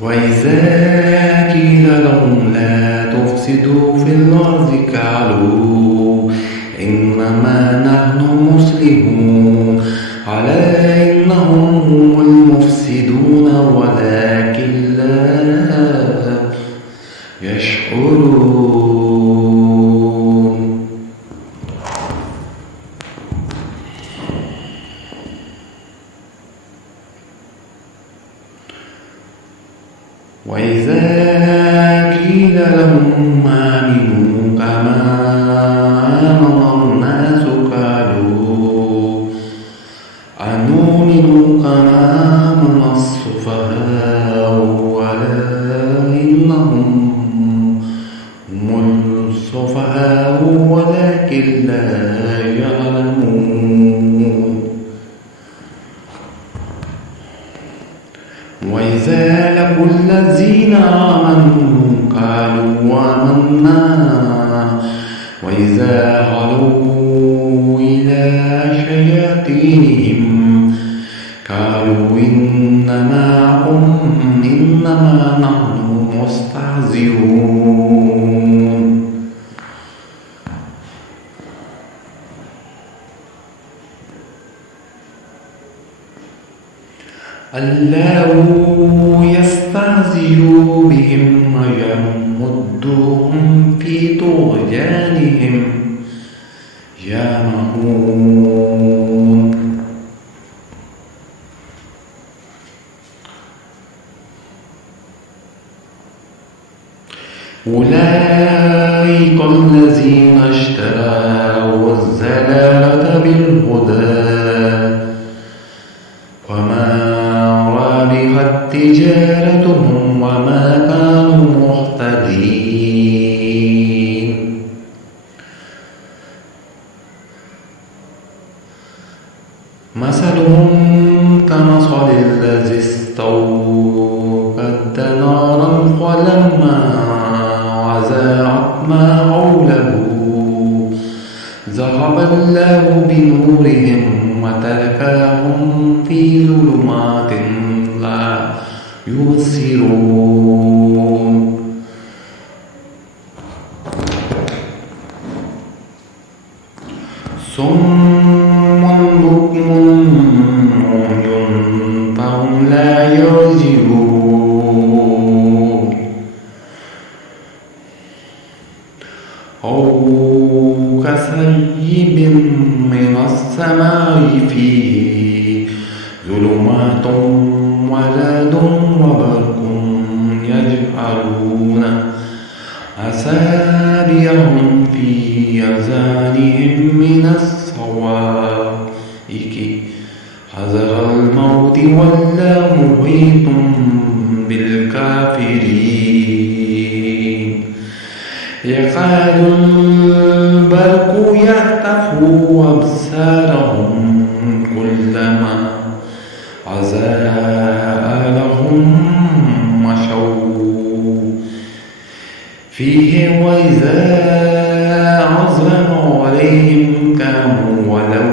وإذا قيل لهم لا تفسدوا في الأرض قالوا إنما نحن مصلحون ألا إنهم هم المفسدون ولكن لا يشعرون. وإذا قيل لهم آمنوا كما آمن الناس قالوا أنؤمن كما آمن السفهاء ألا إنهم هم السفهاء ولكن لا يعلمون. وإذا لقوا الذين آمنوا قالوا آمنا وإذا خلوا إلى شياطينهم قالوا إنما نحن مستهزئون. الله يستهزئ بهم ويمدهم في طغيانهم يعمهون. أولئك الذين اشتروا الضلالة بالهدى وما ربحت تجارتهم وما كانوا مهتدين. مثلهم كمثل الذي استوقد نارا فلما أضاءت ما حوله ذهب الله بنورهم وتركهم في ظلمات لا يبصرون. صم بكم عمي فهم لا يرجعون. أو كصيب من السماء فيه ظلمات ورعد وبرق يجعلون أصابعهم في آذانهم من الصواعق حذر الموت والله محيط بالكافرين. يكاد البرق يخطف أبصارهم كلما أضاء لهم مشوا فيه وإذا أظلم عليهم قاموا ولو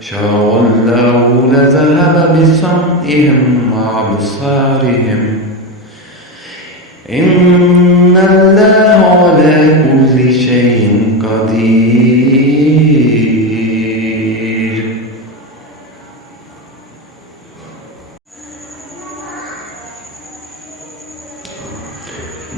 شاء الله لذهب بسمعهم وأبصارهم إن الله على كل شيء قدير.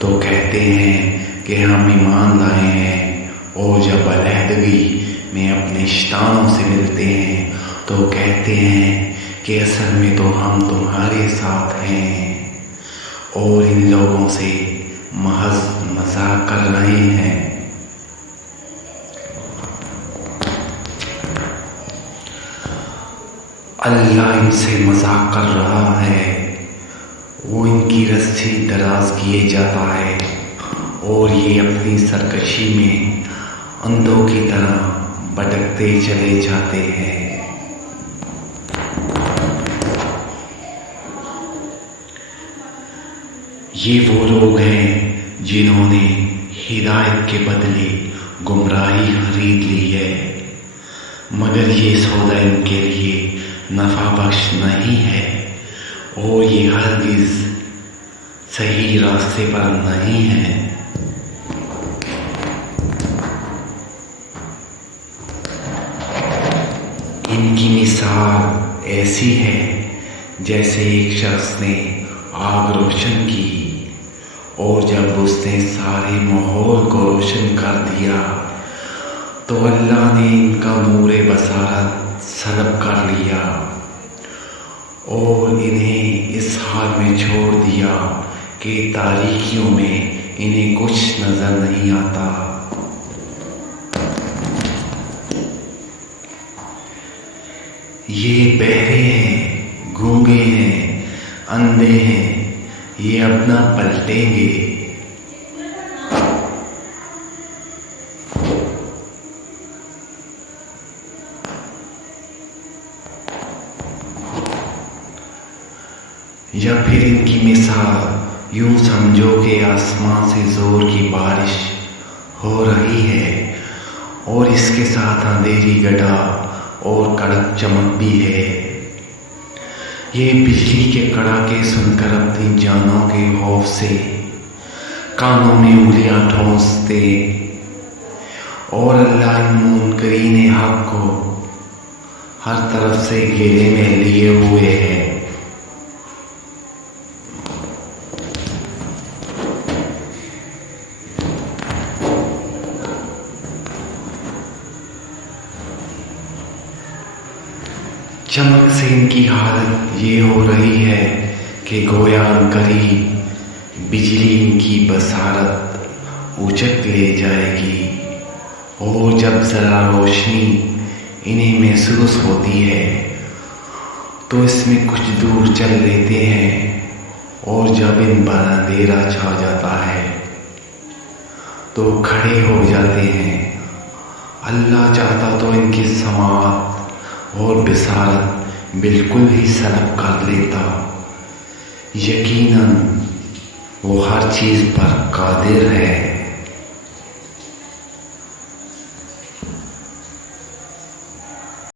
تو کہتے ہیں کہ ہم ایمان لائے ہیں، اور جب علیحدگی میں اپنے شیطانوں سے ملتے ہیں تو کہتے ہیں کہ اصل میں تو ہم تمہارے ساتھ ہیں، اور ان لوگوں سے محض مذاق کر رہے ہیں۔ اللہ ان سے مذاق کر رہا ہے، وہ ان کی رسی دراز کیے جاتا ہے، اور یہ اپنی سرکشی میں اندھوں کی طرح بھٹکتے چلے جاتے ہیں۔ یہ وہ لوگ ہیں جنہوں نے ہدایت کے بدلے گمراہی خرید لی ہے، مگر یہ سودا ان کے لیے نفع بخش نہیں ہے، اور یہ ہرگز صحیح راستے پر نہیں ہے۔ ان کی مثال ایسی ہے جیسے ایک شخص نے آگ روشن کی، اور جب اس نے سارے ماحول کو روشن کر دیا تو اللہ نے ان کا نور بصارت سلب کر لیا، اور انہیں اس حال میں چھوڑ دیا کہ تاریکیوں میں انہیں کچھ نظر نہیں آتا۔ یہ بہرے ہیں، گونگے ہیں، اندھے ہیں، یہ اب نہ پلٹیں گے۔ یا پھر ان کی مثال یوں سمجھو کہ آسمان سے زور کی بارش ہو رہی ہے، اور اس کے ساتھ اندھیری گڈھا اور کڑک چمک بھی ہے۔ یہ بجلی کے کڑاکے سن کر اپنی جانوں کے خوف سے کانوں میں انگلیاں ٹھونستے، اور اللہ ان منکرین حق کو ہر طرف سے گھیرے میں لیے ہوئے ہے۔ چمک سے ان کی حالت یہ ہو رہی ہے کہ گویا عنقریب بجلی ان کی بصارت اچک لے جائے گی، اور جب ذرا روشنی انہیں محسوس ہوتی ہے تو اس میں کچھ دور چل لیتے ہیں، اور جب ان پر اندھیرا چھا جاتا ہے تو کھڑے ہو جاتے ہیں۔ اللہ چاہتا تو ان کی سماعت اور بصارت بالکل ہی سلب کر لیتا، یقیناً وہ ہر چیز پر قادر ہے۔